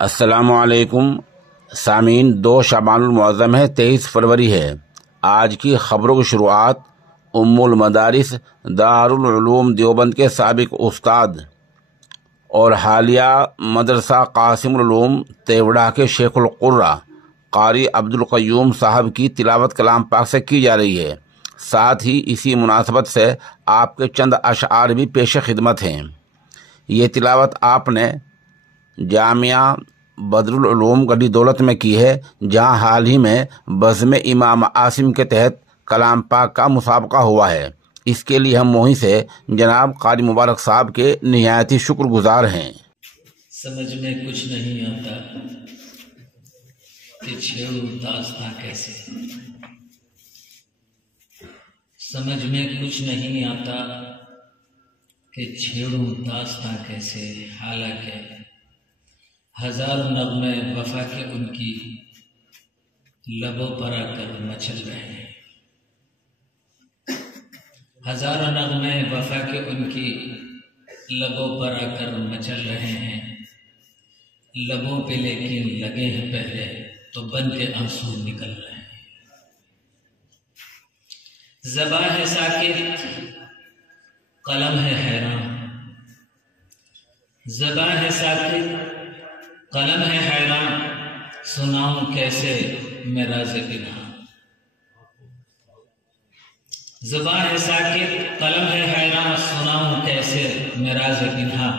السلام علیکم سامعین، 2 شعبان المعظم ہے، 23 فروری ہے۔ آج کی خبروں کی شروعات ام المدارس دارالعلوم دیوبند کے سابق استاد اور حالیہ مدرسہ قاسم العلوم تیوڑا کے شیخ القرہ قاری عبدالقیوم صاحب کی تلاوت کلام پاک سے کی جا رہی ہے۔ ساتھ ہی اسی مناسبت سے آپ کے چند اشعار بھی پیش خدمت ہیں۔ یہ تلاوت آپ نے جامعہ بدرالعلوم گلی دولت میں کی ہے، جہاں حال ہی میں بزم امام عاصم کے تحت کلام پاک کا مسابقہ ہوا ہے۔ اس کے لیے ہم موہی سے جناب قاری مبارک صاحب کے نہایت ہی شکر گزار ہیں۔ سمجھ میں کچھ نہیں آتا کہ چھیڑوں داستاں کیسے، سمجھ میں کچھ نہیں آتا کہ چھیڑوں داستاں کیسے، حالانکہ ہزاروں نغمے وفا کے ان کی لبوں پر آ کر مچل رہے ہیں۔ ہزاروں نغمے وفا کے ان کی لبوں پر آ کر مچل رہے ہیں، لبوں پہ لیکن لگے ہیں پہلے تو بن کے آنسو نکل رہے ہیں۔ زباں ہے ساکت، قلم ہے حیران، زباں ہے ساکت، قلم ہے حیران، سناؤں کیسے میں راز پنہاں۔ زباں ہے ساکت، قلم ہے حیران، سناؤں کیسے میں راز پنہاں،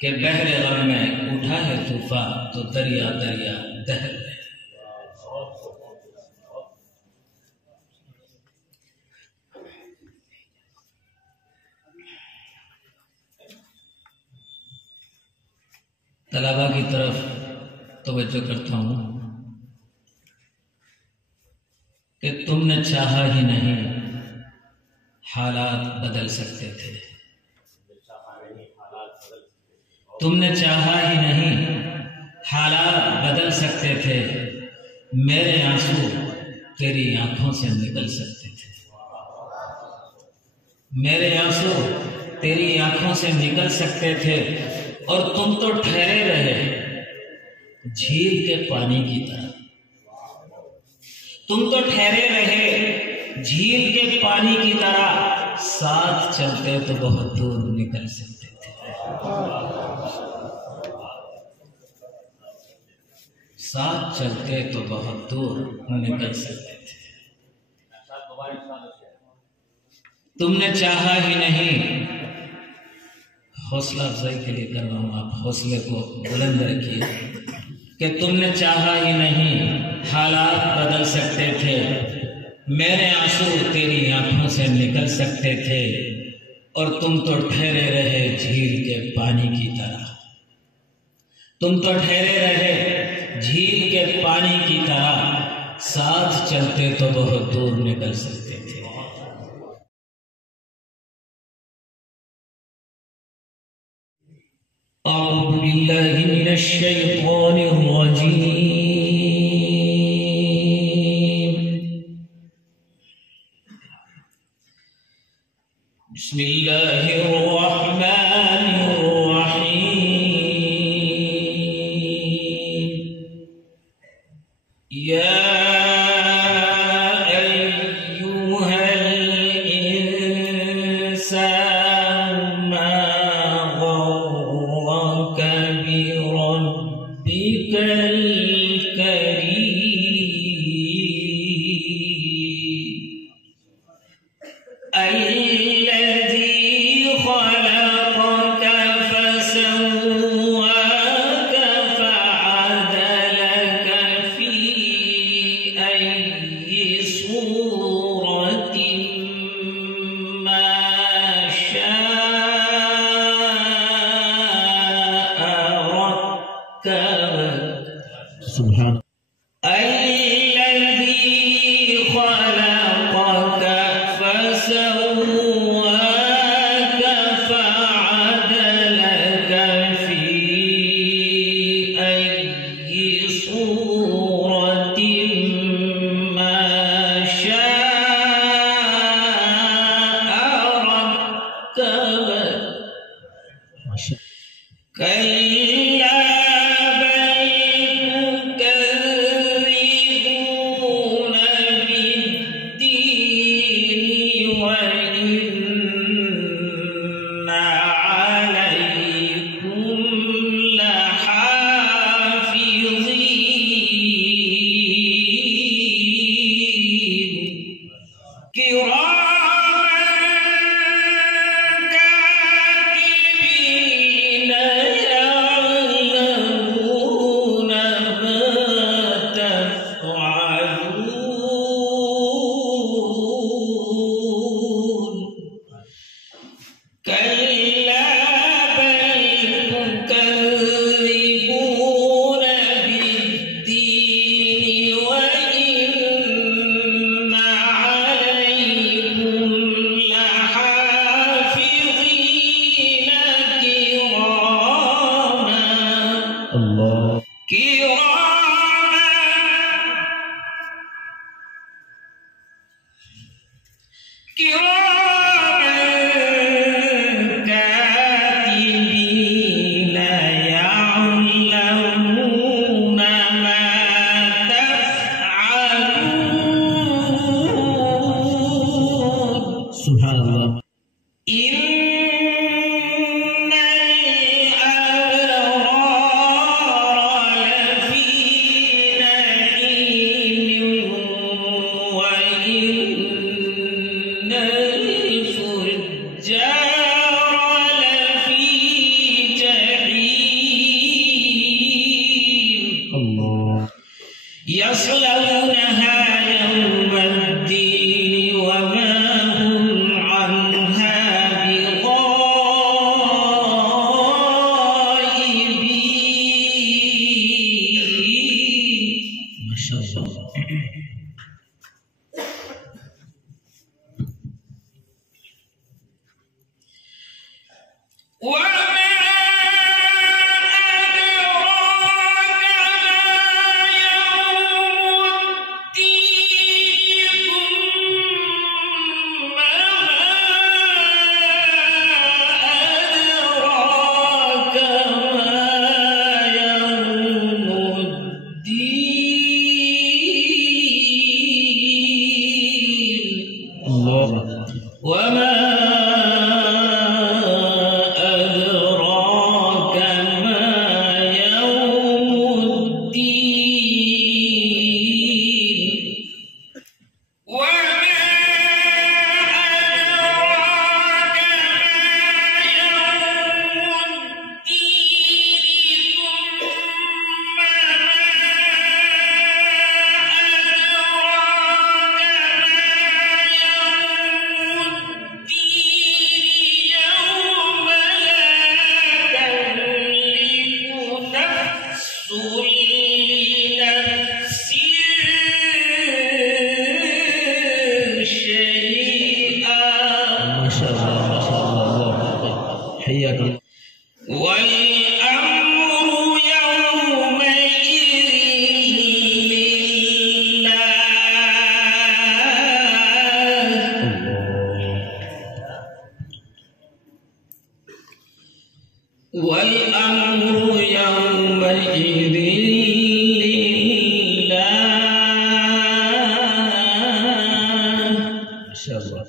کہ بحر غم میں اٹھا ہے طوفان تو دریا دریا دہر ہے۔ طلباء کی طرف توجہ کرتا ہوں کہ تم نے چاہا ہی نہیں حالات بدل سکتے تھے، تم نے چاہا ہی نہیں حالات بدل سکتے تھے، میرے آنسو تیری آنکھوں سے نکل سکتے تھے، میرے آنسو تیری آنکھوں سے نکل سکتے تھے، اور تم تو ٹھہرے رہے جھیل کے پانی کی طرح، تم تو ٹھہرے رہے جھیل کے پانی کی طرح، ساتھ چلتے تو بہت دور نکل سکتے تھے، ساتھ چلتے تو بہت دور نکل سکتے تھے۔ تم نے چاہا ہی نہیں، حوصلہ افزائی کے لیے کر رہا ہوں، آپ حوصلے کو بلند رکھیے، کہ تم نے چاہا ہی نہیں حالات بدل سکتے تھے، میرے آنسو تیری آنکھوں سے نکل سکتے تھے، اور تم تو ٹھہرے رہے جھیل کے پانی کی طرح، تم تو ٹھہرے رہے جھیل کے پانی کی طرح، ساتھ چلتے تو بہت دور نکل سکتے تھے۔ اعوذ باللہ من الشیطان الرجیم، بسم اللہ الرحمن الرحیم، یا سبحان الذي خلقك فسواك فعدلك في أي صورة ما شاء ركبك، كلا بل كاتبين يعلمون ما تفعلون. سبحان الله. إن الأبرار لفي نعيم وإن الفجار لفي جحيم. الله. يصلونها يوم الدين وما هم عنها بغائبين. ما شاء الله. وما أدراك ما يوم الدين. وما أدراك ما شاء الله. ما شاء الله. حياك الله. والأمر يومئذ لله. والأمر يومئذ لله. ما شاء الله.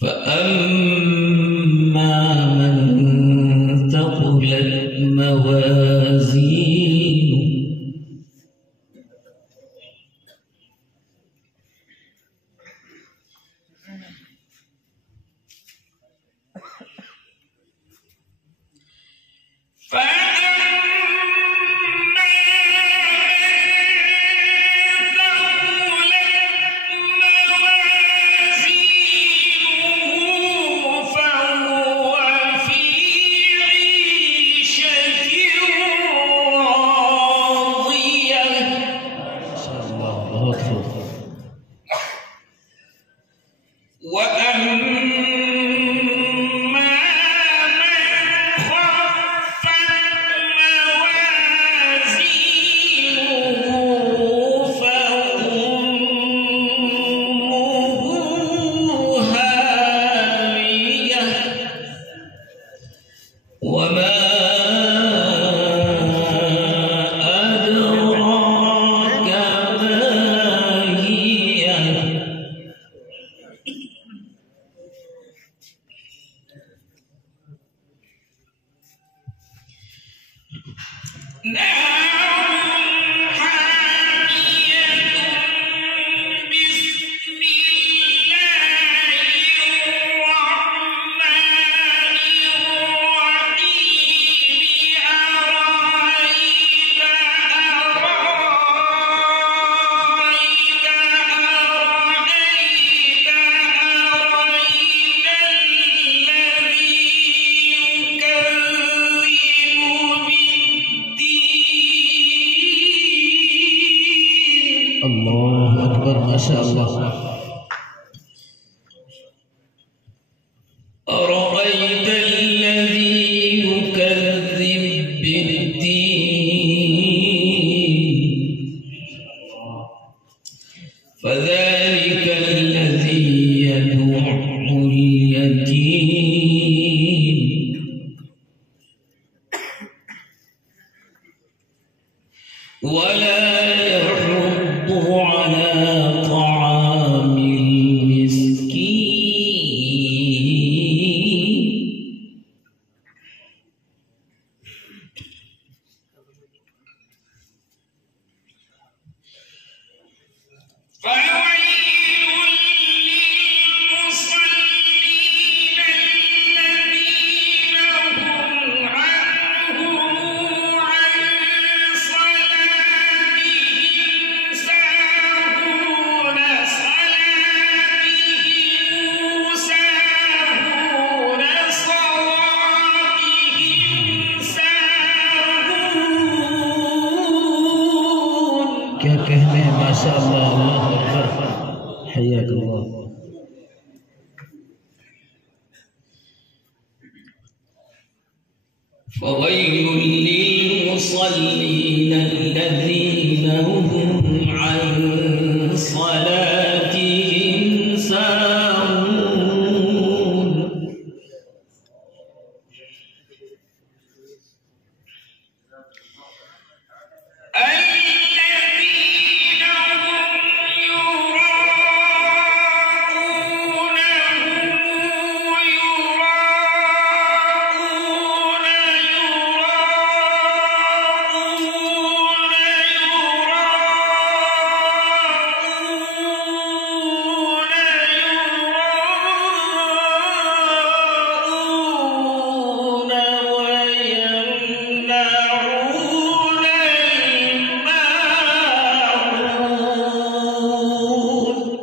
فأما من ثقلت موازينه الله أكبر ما شاء الله. أرأيت الذي يكذب بالدين فذلك الذي يدع اليتيم ولا يحض على طعام المسكين क्या कहने हैं माशाअल्लाह। अल्लाह अकबर हयाक अल्लाह। فويل للمصلين الذين هم عن صلاتهم ساهون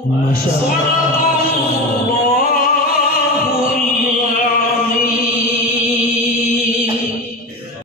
ما شاء الله.